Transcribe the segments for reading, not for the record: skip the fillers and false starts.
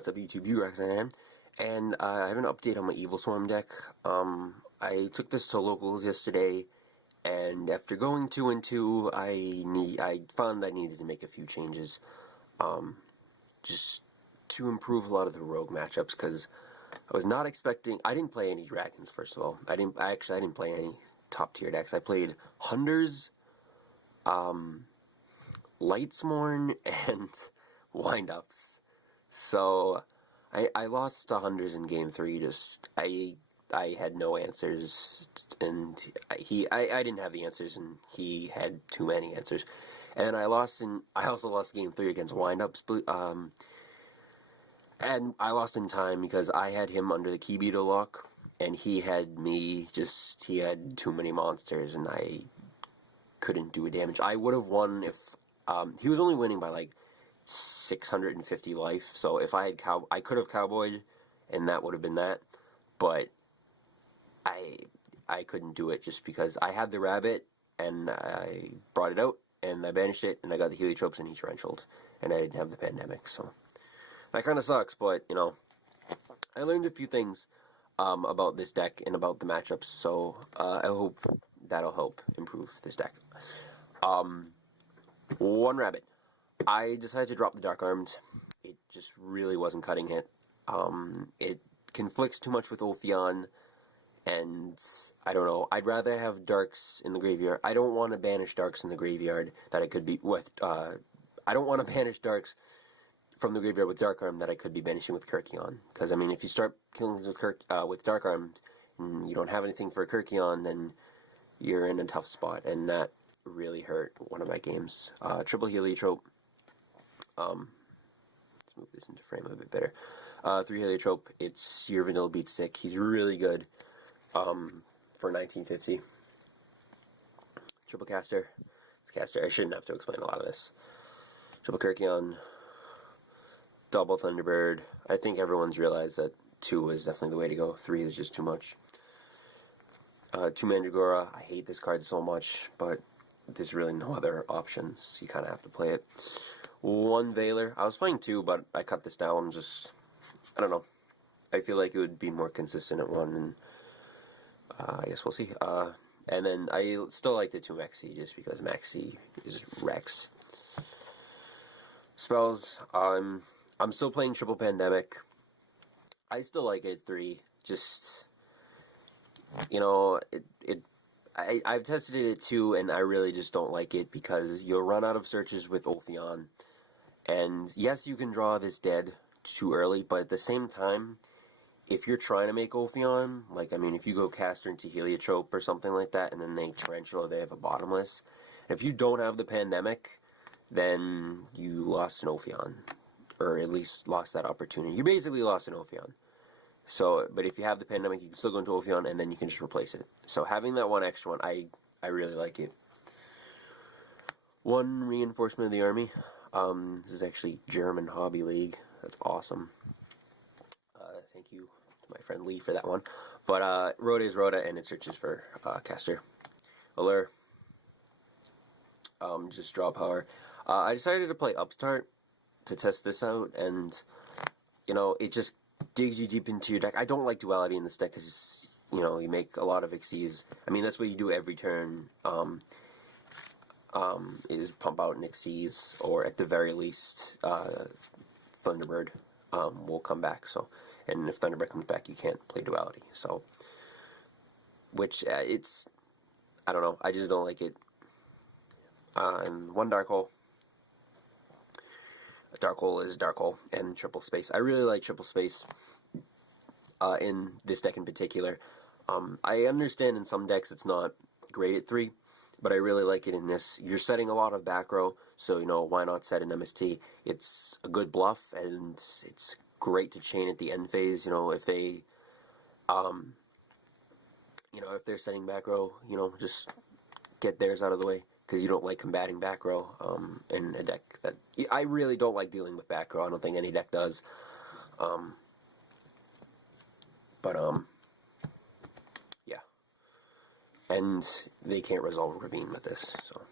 What's up YouTube, URXIM, and I have an update on my Evilswarm deck. I took this to locals yesterday, and after going 2-2, I found I needed to make a few changes, just to improve a lot of the rogue matchups, because I was not expecting. I didn't play any dragons, first of all. I didn't play any top tier decks. I played Hunters, Lightsworn, and Windups. So I lost to Hunters in game 3. I had no answers, and I didn't have the answers, and he had too many answers. And I also lost game 3 against Windups, and I lost in time because I had him under the key beetle lock, and he had me. He had too many monsters, and I couldn't do a damage. I would have won if he was only winning by like 650 life, so if I could have cowboyed, and that would have been that, but I couldn't do it just because I had the rabbit, and I brought it out, and I banished it, and I got the heliotropes and he torrentialed, and I didn't have the pandemic, so that kind of sucks, but, you know, I learned a few things about this deck and about the matchups, so I hope that'll help improve this deck. One rabbit. I decided to drop the Dark Armed. It just really wasn't cutting it. It conflicts too much with Ophion, and I don't know. I'd rather have Darks in the graveyard. I don't want to banish Darks in the graveyard that I could be with. I don't want to banish Darks from the graveyard with Dark Arm that I could be banishing with Kyrkion. Because I mean, if you start killing things with Dark Armed and you don't have anything for Kyrkion, then you're in a tough spot, and that really hurt one of my games. Triple Heliotrope. Let's move this into frame a bit better. 3 Heliotrope, it's your vanilla beat stick. He's really good for 1950. Triple Caster. It's Caster. I shouldn't have to explain a lot of this. Triple Kyrkion. Double Thunderbird. I think everyone's realized that 2 is definitely the way to go. 3 is just too much. 2 Mandragora. I hate this card so much, but there's really no other options. You kind of have to play it. 1 Veiler. I was playing 2, but I cut this down. I don't know. I feel like it would be more consistent at 1, and I guess we'll see. And then I still like the 2 Maxi, just because Maxi is Rex. Spells. I'm still playing Triple Pandemic. I still like it 3. Just, you know, I've tested it at 2, and I really just don't like it because you'll run out of searches with Ophion. And yes, you can draw this dead too early, but at the same time, if you're trying to make Ophion, like, I mean, if you go Caster into Heliotrope or something like that, and then they Tarantula, they have a bottomless. If you don't have the Pandemic, then you lost an Ophion, or at least lost that opportunity. You basically lost an Ophion. So, but if you have the Pandemic, you can still go into Ophion, and then you can just replace it. So having that one extra one, I really like it. 1 Reinforcement of the Army. This is actually German Hobby League. That's awesome. Thank you to my friend Lee for that one. But Rhoda is Rhoda, and it searches for Caster. Allure. Just draw power. I decided to play Upstart to test this out, and, you know, it just digs you deep into your deck. I don't like duality in this deck because, you know, you make a lot of Xyz. I mean, that's what you do every turn, is pump out an Xyz, or at the very least, Thunderbird will come back. So, and if Thunderbird comes back, you can't play duality. So, which, I don't know, I just don't like it. And 1 Dark Hole. Dark Hole is Dark Hole, and Triple Space. I really like Triple Space in this deck in particular. I understand in some decks it's not great at 3, but I really like it in this. You're setting a lot of back row, so, you know, why not set an MST? It's a good bluff, and it's great to chain at the end phase. You know, if they, you know, if they're setting back row, you know, just get theirs out of the way, because you don't like combating back row in a deck that... I really don't like dealing with back row. I don't think any deck does. Yeah. And they can't resolve Ravine with this, so...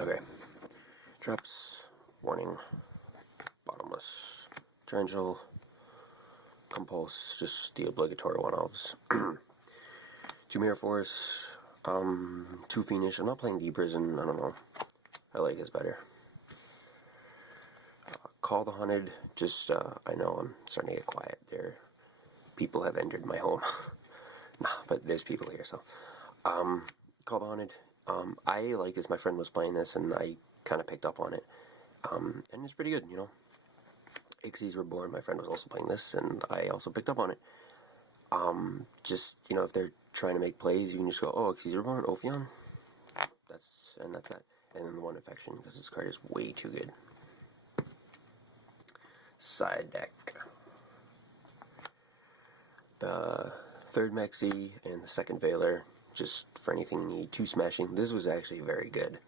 Okay. traps, warning, bottomless, torrential, compulse, just the obligatory one-offs. 2 Mirror Force, 2 Fiendish. I'm not playing Deep Prison, I don't know. I like this better. Call the Haunted, just, I know I'm starting to get quiet there. People have entered my home. Nah, but there's people here, so. Call the Haunted. I like this. My friend was playing this, and I kind of picked up on it. And it's pretty good, you know. Xyz Reborn, my friend was also playing this, and I also picked up on it. Just, you know, if they're trying to make plays, you can just go, oh, Xyz Reborn, Ophion. That's that. And then the one Infection, because this card is way too good. Side deck. The third Mexi and the second Veiler, just for anything you need. 2 Smashing. This was actually very good.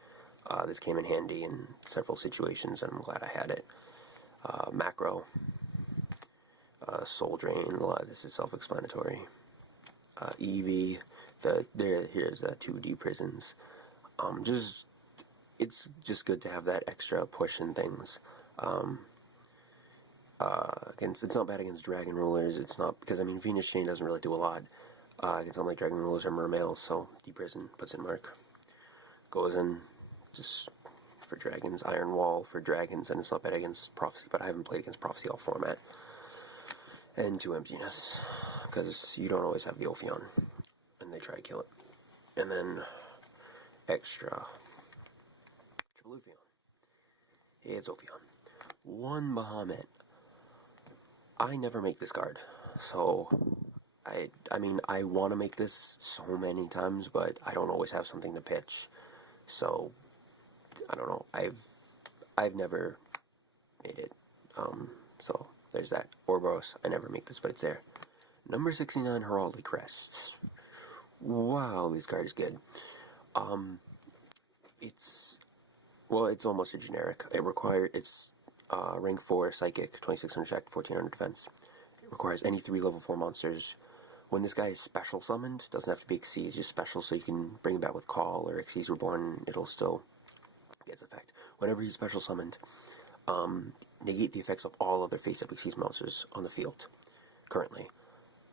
This came in handy in several situations, and I'm glad I had it. Macro. Soul Drain. A lot of this is self-explanatory. Eevee. Here's 2 Deep Prisons. It's just good to have that extra push and things. It's not bad against Dragon Rulers. It's not, because I mean, Venus Chain doesn't really do a lot against something like Dragon Rulers or Mermails, so Deep Prison puts in work. Goes in just for dragons, Iron Wall for dragons, and it's not bad against Prophecy, but I haven't played against Prophecy all format. And 2 Emptiness, because you don't always have the Ophion, and they try to kill it. And then extra Triple Ophion. It's Ophion. 1 Bahamut. I never make this card, so I mean, I want to make this so many times, but I don't always have something to pitch, so I don't know. I've never made it, so there's that. Ouroboros, I never make this, but it's there. Number 69, Heraldry Crests. Wow, this card is good. It's almost a generic. It's rank 4 Psychic, 2600 check, 1400 defense. It requires any 3 level 4 monsters. When this guy is special summoned, doesn't have to be Xyz, just special, so you can bring him back with Call or Xyz Reborn, it'll still get its effect. Whenever he's special summoned, negate the effects of all other face-up Xyz monsters on the field, currently.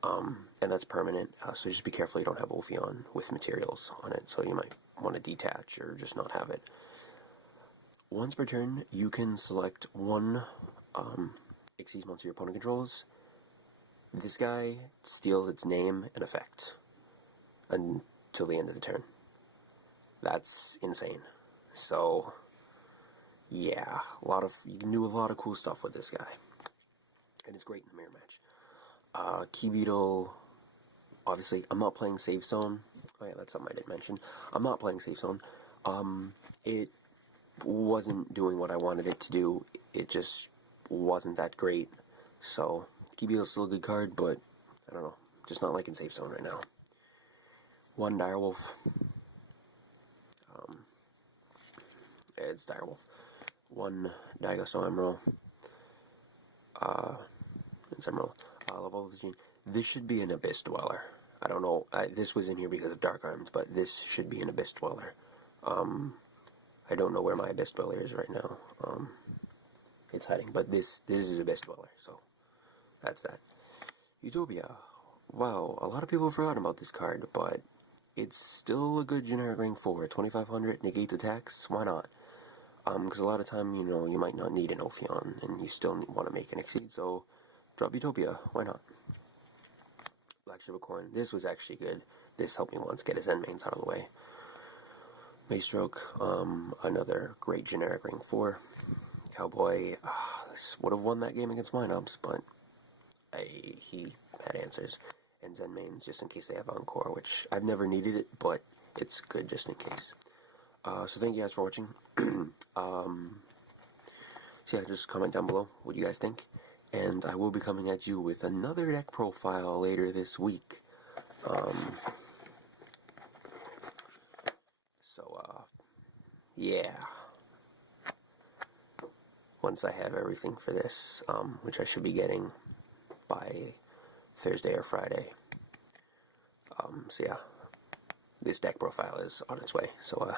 And that's permanent, so just be careful you don't have Ophion with materials on it, so you might want to detach or just not have it. Once per turn, you can select 1 Xyz monster your opponent controls. This guy steals its name and effect until the end of the turn. That's insane. So, yeah, you can do a lot of cool stuff with this guy. And it's great in the mirror match. Key Beetle, obviously, I'm not playing Safe Zone. Oh yeah, that's something I didn't mention. I'm not playing Safe Zone. It wasn't doing what I wanted it to do. It just wasn't that great. So, Key Beetle's still a good card, but I don't know. Just not liking Safe Zone right now. 1 Direwolf. It's Direwolf. 1 Daigosto Emerald. It's Emerald. Level of the Gene. This should be an Abyss Dweller. I don't know. This was in here because of Dark Arms, but this should be an Abyss Dweller. I don't know where my Abyss Dweller is right now. It's hiding, but this is Abyss Dweller, so that's that. Utopia. Wow, a lot of people have forgotten about this card, but it's still a good generic rank 4. 2500 negates attacks. Why not? Because a lot of time, you know, you might not need an Ophion, and you still want to make an Exceed, so drop Utopia. Why not? Black Shivacorn. This was actually good. This helped me once get his end mains out of the way. Maystroke, another great generic rank 4. Cowboy, this would have won that game against Mineups, but he had answers. And Zen mains, just in case they have Encore, which I've never needed it, but it's good just in case. So thank you guys for watching. So yeah, just comment down below what you guys think. And I will be coming at you with another deck profile later this week. Yeah. Once I have everything for this, which I should be getting by Thursday or Friday. So yeah, this deck profile is on its way. So